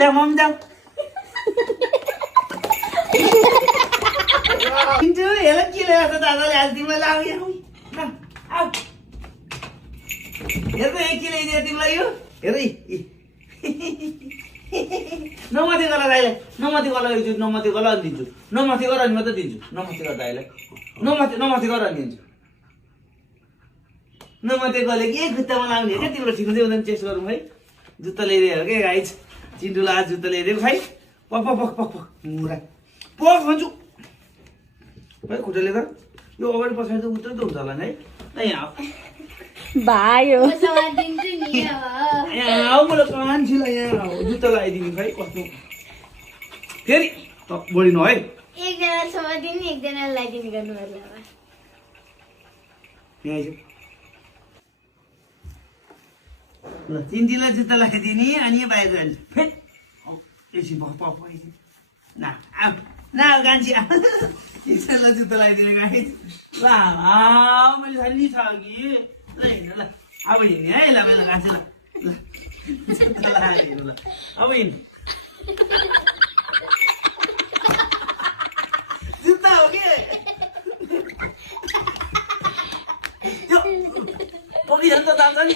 जाऊ मम्मी जाऊ चिन्टु हेर के ल्याएको छ दादाले आज तिमीलाई लाग्यो आऊ हेर त के ल्याइदियो तिमीलाई यो हेर नमती गर दाइलाई नमती गर नमती गर अनि दिन्छु नमती गर अनि मात्रै दिन्छु नमती गर दाइलाई नमती गर अनि दिन्छु नमती गले के खुट्टामा लाउने क्या तिम्रो ठिक हुँदै हुँदैन टेस्ट गरौँ है जुत्ता ल्याइदियो के गाइज चिन्टुलाई आज जुत्ता ल्याइदिएको खै पक पक पक पक पक मुरा पक भन्छु है खुट्टाले गर यो अगाडि पछाडि त उत्र त हुन्छ होला नि है यहाँ भायो यहाँ आऊ मलाई कान्छीलाई यहाँ आऊ जुत्ता लगाइदिनु खै कस्तो फेरि बढिनु है एकजना समातिनी एकजना लगाइदिनु गर्नु पर्ला यहाँ आइज ल चिन्टीलाई जुत्ता लगाइदिने अनि बाहिर जान्छ फेरि एकछिन पप एकछिन न आऊ न कान्छी चिन्टीलाई जुत्ता लगाइदिने गाई ल मैले खालि छ कि ल हिँड्नु ल अब हिँड्ने है ल मैले कान्छी ल जुत्ता लगाइदिनु ल अब हिँड्नु जुत्ता हो कि पकिझन् त जान्छ नि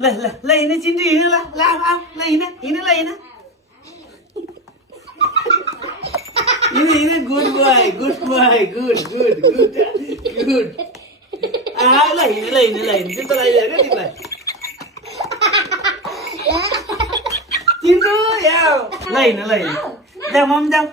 ल ल ल हिँड्ने चिन्टु हिँड्नु ल ल आऊ ल हिँड्नु ल हिँड्नु गुड बोय गुड आ ल हिँड्नु जुत्ता लगाइदियो क्या तिमीलाई चिन्टु यहाँ ल हिँड्नु जाऊ मम्मी जाऊ